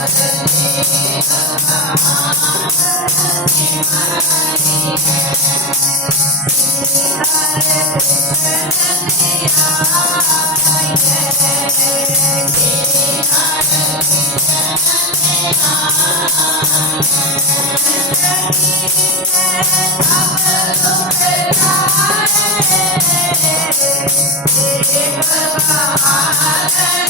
I'm